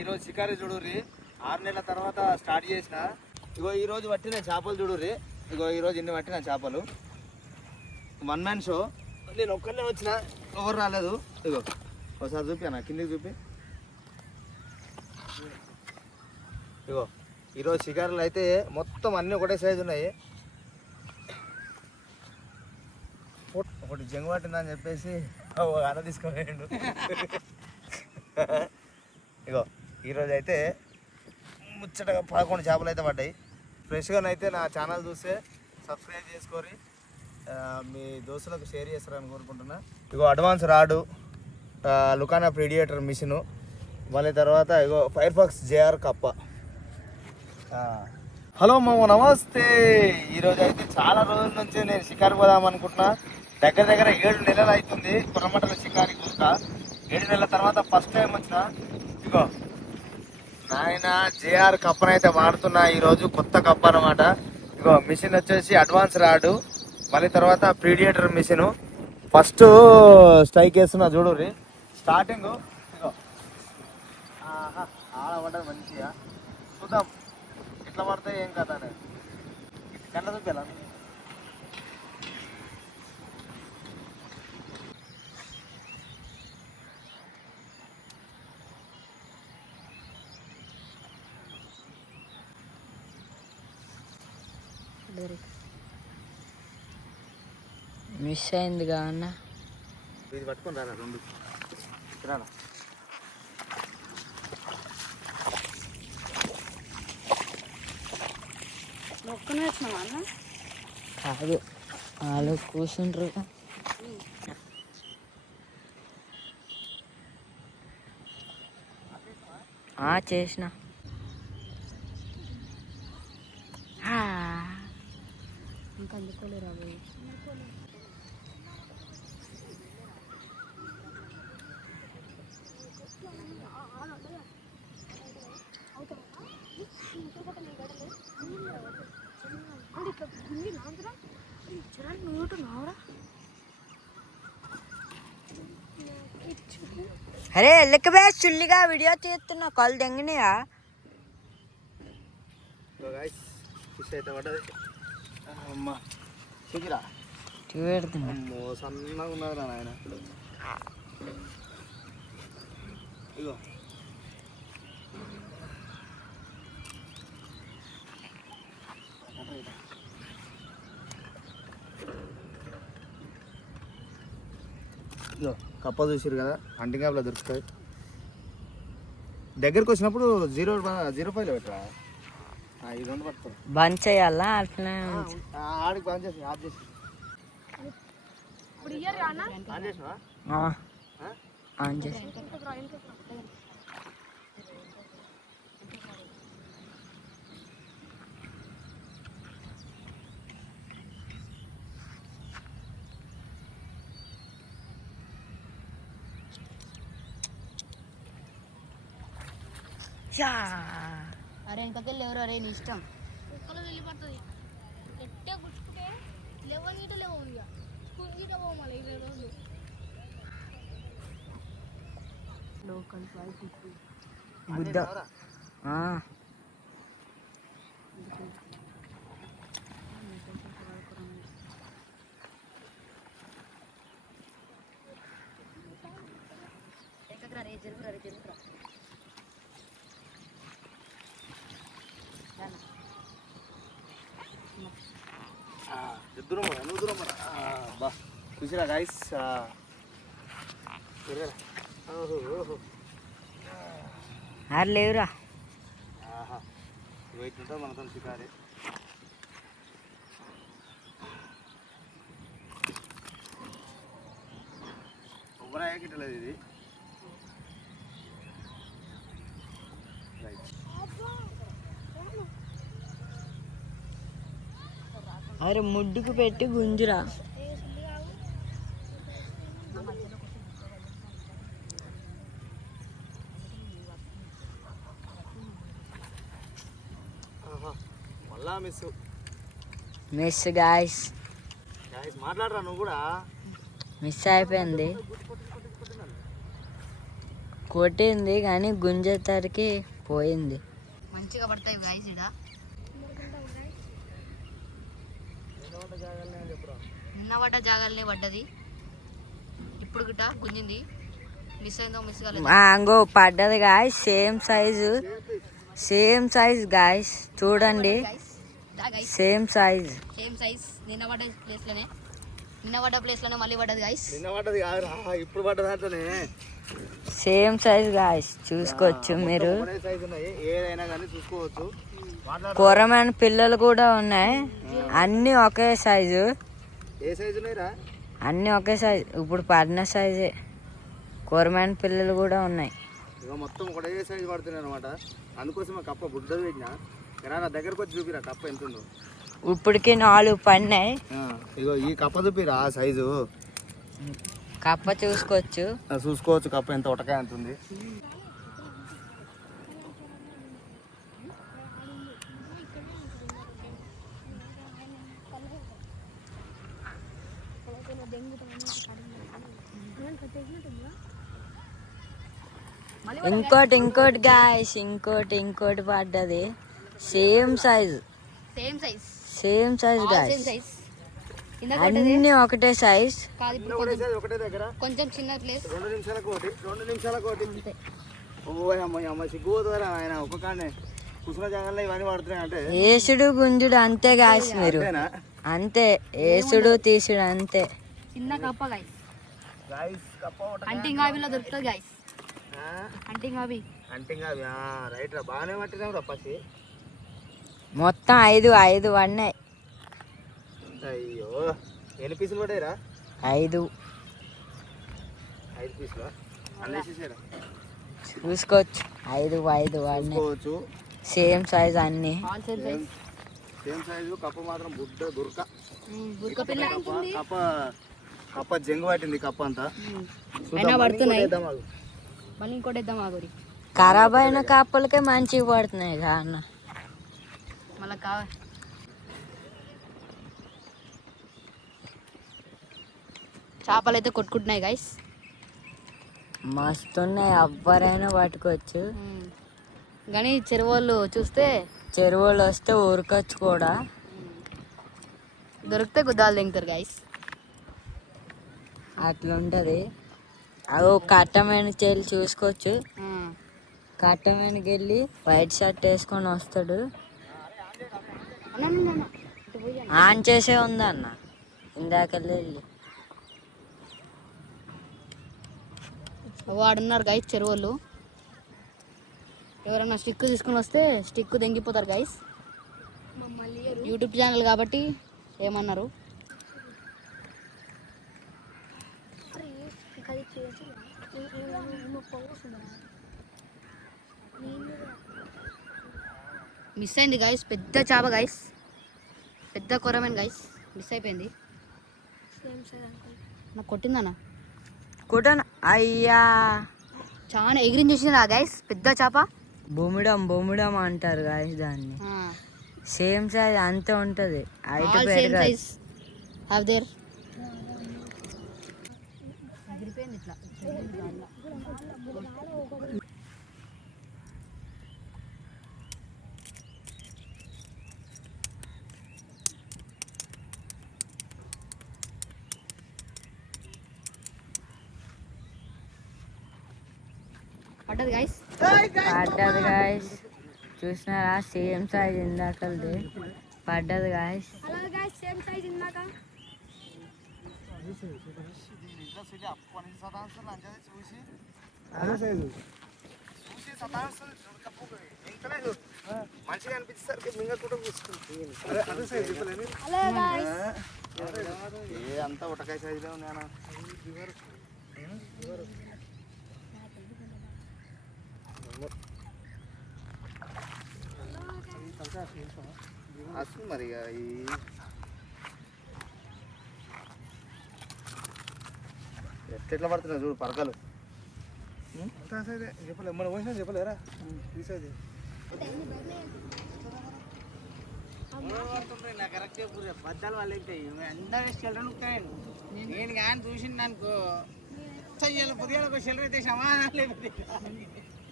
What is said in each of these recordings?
ఈరోజు షికారి చూడుర్రి 6 నెలల తర్వాత స్టార్ట్ చేసిన. ఇగో ఈరోజు పట్టిన చేపలు చూడుర్రి. ఇగో ఈరోజు ఇన్ని పట్టిన చేపలు. 1 మ్యాన్ షో. నేను ఒక్కనే వచ్చిన, ఎవరు రాలేదు. ఇగో ఒకసారి చూపి అన్న, కిందికి చూపి. ఇగో ఈరోజు షికారులు అయితే మొత్తం అన్నీ ఒకటే సైజు ఉన్నాయి. ఒకటి జంగు పట్టిందని చెప్పేసి అన్న తీసుకుపోయాడు. ఇగో ఈరోజు అయితే ముచ్చటగా 11 చేపలు అయితే పడ్డాయి. ఫ్రెష్గానైతే నా ఛానల్ చూస్తే సబ్స్క్రైబ్ చేసుకొని మీ దోస్తులకు షేర్ చేస్తారని కోరుకుంటున్నా. ఇగో అడ్వాన్స్ రాడు, లుకానా ప్రిడియేటర్ మిషను, మళ్ళీ తర్వాత ఇగో ఫైర్ ఫాక్స్ జేఆర్ కప్ప. హలో మామ, నమస్తే. ఈరోజు అయితే చాలా రోజుల నుంచి నేను షికారు పోదాం అనుకుంటున్నా. దగ్గర 7 నెలలు అవుతుంది కుర్రమట్టల షికారి కుక్క. 7 నెలల తర్వాత ఫస్ట్ టైం వచ్చిన. ఇగో నాయన జేఆర్ కప్పనైతే వాడుతున్నా. ఈరోజు కొత్త కప్ప అనమాట. ఇగో మిషన్ వచ్చేసి అడ్వాన్స్ రాడు, మళ్ళీ తర్వాత ప్రీడియేటర్ మిషన్. ఫస్ట్ స్ట్రైక్ వేస్తున్నా చూడుర్రి. స్టార్టింగ్ ఇగో ఆడ పడ్డది మంచిగా. చూద్దాం ఎట్లా పడతాయి ఏం కదా అనేది. కళ్ళ చూపించాలా? మిస్ అయింది కాన్న. ఇది పట్టుకొని రానా 2 రానా. ఒక్కనే వచ్చినావా అన్న? కాదు, వాళ్ళు కూర్చుంటారు. చేసిన ఇంకా అందుకోలేరు అవి. అరే ఎల్లకబే చుల్లిగా వీడియో తీస్తున్నా, కాల్ దెంగినాయా? సన్నగా ఉన్నది రా నాయన. ఇగో ఇగో కప్ప చూసారు కదా, హంటింగ్ యాప్లో దొరుకుతాయి. దగ్గరికి వచ్చినప్పుడు 0.05 పెట్టరా. ఇది 2 పట్టుకోండి. బంద్ చేయాలా అట్లా? ఆడికి బంద్ చేసి ఆఫ్ చేసి ఆన్ చేసినావా? ఆన్ చేసి అరే ఇంకకెళ్ళి ఎవరు? అరే నీ ఇష్టం. కుక్కలో వెళ్ళిపడుతుంది. గట్టిగా గుచ్చుకుంటే లేవనీట లేవు, ఇక కుంగిట పోవాలి 20 రోజులు. లోకల్ బుద్ధ రే జరుగురా, రే జరుగురా. చూసిరా గైస్, లేవురా. ఇట్లుంటుంది మనతో షికారి. కొబ్బరాయ గిట్టలేదు ఇది. అరే ముడ్డుకు పెట్టి గుంజురా. మళ్ళా మిస్ గాయస్. మాట్లాడరా నువ్వు కూడా. మిస్ అయిపోయింది. కొట్టింది కానీ గుంజేసరికి పోయింది. మంచిగా పడతాయి గాయస్ ఇడ. నిన్న పడ్డ జాగాలనే పడ్డది, ఇప్పుడు గిట్ట గుంజింది. మిస్ అయిందో మిస్ కాలేదు. అంగో పడ్డది గాయస్, సేమ్ సైజ్ గాయస్, చూడండి సేమ్ సైజ్. నిన్న పడ్డ ప్లేస్ లోనే మళ్ళీ పడ్డది గాయస్. నిన్న పడ్డది కాదురా, ఇప్పుడు పడ్డ దాంట్లోనే సేమ్ సైజ్ గాయస్, చూసుకోవచ్చు మీరు. సైజ్ ఉన్నాయి, ఏదైనా కానీ చూసుకోవచ్చు. కొరమైన పిల్లలు కూడా ఉన్నాయి, అన్ని ఒకే సైజు. ఏ సైజు ఉన్నాయిరా? అన్ని ఒకే సైజు, ఇప్పుడు పడిన సైజే. కొరమైన పిల్లలు కూడా ఉన్నాయి. ఇక మొత్తం ఒకటే సైజు పడుతున్నాయి అనమాట. అందుకోసం ఆ కప్ప బుడ్డది పెట్టినా. నా దగ్గరకు వచ్చి చూపిరా కప్ప ఎంత ఉందో. ఇప్పటికి 4 పడినాయి. ఇగో ఈ కప్ప చూపిరా ఆ సైజు. కప్ప చూసుకోవచ్చు. కప్ప ఎంత ఉటకాయ ఎంత ఉంది. ఇంకోటి గాయస్, ఇంకోటి పడ్డది. సేమ్ సైజ్ గాయస్, అన్ని ఒకటే సైజ్. ఒకటే దగ్గర కొంచెం చిన్న ప్లేస్. 2 నిమిషాలకు ఒకటి. ఓ అమ్మ సిగ్గుపోతారా ఆయన ఒక కాడనే కూర్చున్న జాగాల్లో ఇవన్నీ పడుతున్నాయి అంటే. ఏసుడు గుంజుడు అంతే గాయస్, మీరు అంతే, ఏసుడు తీసుడు అంతే. చిన్న కప్ప గాయస్, అంటింగ్ ఆవిలో దొరుకుతుంది గాయస్. అంటింగ్ అవి రైట్ రా, బాగానే పట్టినాం రా పసి. మొత్తం 5 పడినాయి. అయ్యో ఎన్ని పీసులు పడ్డాయిరా? 5 పీసులు అన్నేసేసారా? చూసుకోవచ్చు, 5 పడినాయి. సేమ్ సైజ్ అన్ని. Same size. కప్ప మాత్రం బుర్క పిల్ల కప్ప జంగు పట్టింది. కప్ప అంతా పడుతున్నాయి. మళ్ళీ ఇంకోటి వేద్దాం ఆగురి. ఖరాబ్ అయిన కప్పలకే మంచిగా పడుతున్నాయి అన్న. మళ్ళీ కావాలి చేపలు అయితే కొట్టుకుంటున్నాయి గైస్, మస్తున్నాయి. ఎవ్వరైనా పట్టుకోవచ్చు. కానీ చెరువులు చూస్తే చెరువులు వస్తే ఊరుకోవచ్చు కూడా. దొరికితే గుద్దాలు దింగుతారు గైస్, అట్లుంటది. అదో కట్టమైన చెల్లి చూసుకోవచ్చు. కట్టమైనకి వెళ్ళి వైట్ షర్ట్ వేసుకొని వస్తాడు. ఆన్ చేసే ఉంది అన్న, ఇందాకెళ్ళి వాడున్నారు గైస్ చెరువులు. ఎవరైనా స్టిక్ తీసుకొని వస్తే స్టిక్ దెంగిపోతారు గైస్. యూట్యూబ్ ఛానల్ కాబట్టి ఏమన్నారు. మిస్ అయింది గైస్, పెద్ద చేప గైస్, పెద్ద కొరమైన గైస్, మిస్ అయిపోయింది. నాకు కొట్టిందన్న కుటన్. అయ్యా చాలా ఎగిరించేసింది ఆ గైస్, పెద్ద చేప. బొమ్మిడం అంటారు గాయస్ దాన్ని. సేమ్ సైజ్ అంతే ఉంటది. పడ్డది గైస్, చూసినారా? సేమ్ సైజ్ ఇందాకది పడ్డది గాయస్. మంచిగా అనిపించేసరికి అంతా ఉటకాయ సైజులో ఉన్నాయన్నా. వస్తుంది మరి ఇక ఈ ఎట్లా పడుతున్నాయి చూడు పరకలు. చెప్పలే మన పోసినా చెప్పలేరా తీసేది. కరెక్ట్ బద్దాలు వాళ్ళు అవుతాయి. అందరూ తీసుకెళ్ళాను నేను కానీ చూసింది అనుకో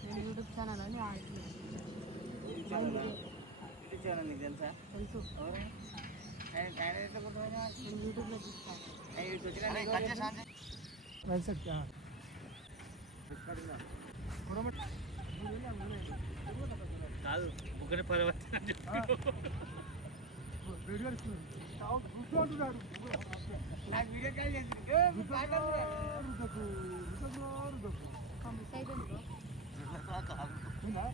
నేను యూట్యూబ్ ఛానల్ అని తెలుసు నేను యూట్యూబ్లో చూస్తాను. కాదు ఒకటి పరివర్తన మిస్ అయిపోయింది bro.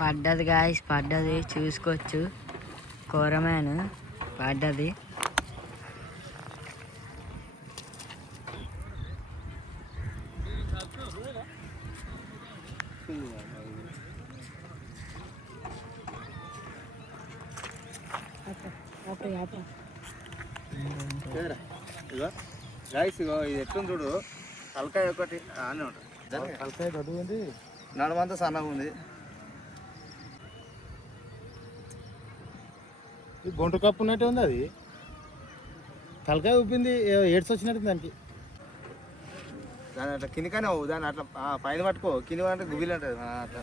పడ్డది గాయస్, పడ్డది చూసుకోవచ్చు. కూరమేను పడ్డది. ఇగో గైస్, ఇగో ఇది ఎట్లుంది చూడు. తలకాయ ఒకటి అని ఉంటుంది, తలకాయ దొడ్డు ఉంది, నడుమంతా సన్నగా ఉంది. గొంటు కప్పు ఉన్నట్టే ఉంది. అది తలకాయ ఉప్పింది, ఏడ్స్ వచ్చినట్టు దానికి. దాని అట్లా కిందికనే దాన్ని అట్లా పైన పట్టుకో, కింది అంటే గుబిలు ఉంటుంది అట్లా.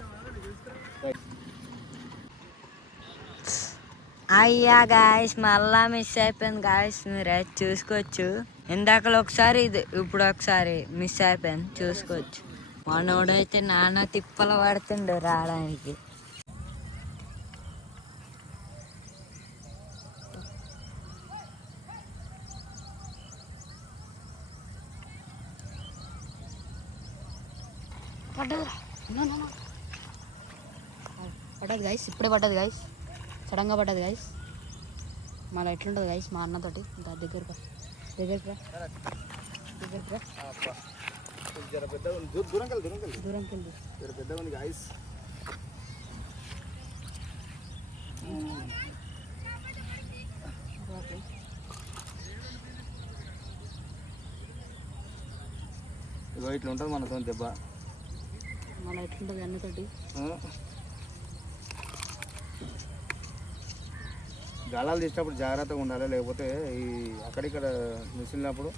అయ్యా గాయస్, మళ్ళా మిస్ అయిపోయింది గాయస్. మీరు అయితే చూసుకోవచ్చు. ఇందాకలో ఒకసారి, ఇది ఇప్పుడు ఒకసారి మిస్ అయిపోయింది, చూసుకోవచ్చు. మనోడైతే నాన్న తిప్పలు పడుతుండు రావడానికి. పడ్డది గైస్, ఇప్పుడే పడ్డది గైస్, సడన్గా పడ్డది గైస్. మళ్ళీ ఎట్లుంటుంది గైస్ మా అన్నతోటి. ఇంకా దగ్గరకు దగ్గరకు దూరంకి వెళ్ళి పెద్దగా ఉంది గైస్. ఇగో ఇట్లా ఉంటుంది మనతో దెబ్బ. మళ్ళీ ఎట్లుంటుంది అన్నతోటి. గాలాలు తీసినప్పుడు జాగ్రత్తగా ఉండాలి, లేకపోతే ఈ అక్కడిక్కడ మిసిలినప్పుడు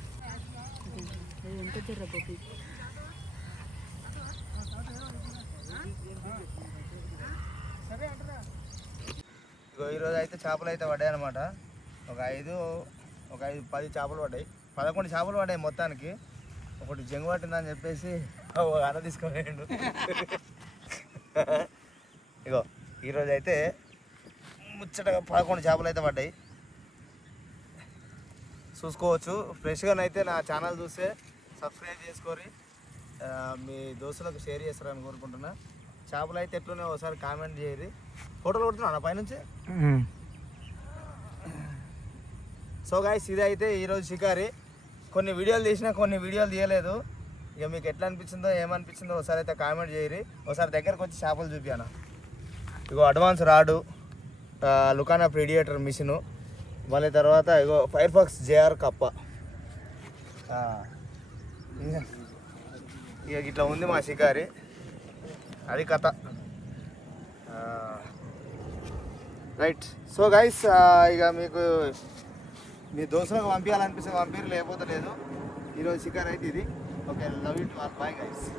ఎంత తిర్ర పప్పి. ఇగో ఈరోజు అయితే చేపలు అయితే పడ్డాయి అనమాట. ఒక 10 చేపలు పడ్డాయి, 11 చేపలు పడ్డాయి మొత్తానికి. ఒకటి జంగు పట్టిందని చెప్పేసి అన్న తీసుకుపోయాడు. ఇగో ఈరోజు అయితే ముచ్చటగా 11 చేపలు అయితే పడ్డాయి, చూసుకోవచ్చు. ఫ్రెష్గానైతే నా ఛానల్ చూస్తే సబ్స్క్రైబ్ చేసుకొని మీ దోస్తులకు షేర్ చేస్తారని కోరుకుంటున్నా. చేపలు అయితే ఎట్లునే ఒకసారి కామెంట్ చేయరు. ఫోటోలు కొడుతున్నా పైనుంచి. సో గాయ్స్, ఇది అయితే ఈరోజు షికారి. కొన్ని వీడియోలు తీసినా, కొన్ని వీడియోలు తీయలేదు. ఇక మీకు ఎట్లా అనిపించిందో, ఏమనిపించిందో ఒకసారి అయితే కామెంట్ చేయరు. ఒకసారి దగ్గరకు వచ్చి చేపలు చూపియాను. ఇగో అడ్వాన్స్ రాడు, లుకానా ప్రిడియేటర్ మిషను, మళ్ళీ తర్వాత ఇగో ఫైర్ ఫాక్స్ జేఆర్ కప్ప. ఇక ఇట్లా ఉంది మా షికారి. అది కథ. రైట్. సో గైస్, ఇక మీకు మీ దోస్తులకు పంపించాలనిపిస్తే పంపిరు, లేకపోతే లేదు. ఈరోజు షికారి అయితే ఇది. Okay, love you to all. Bye guys.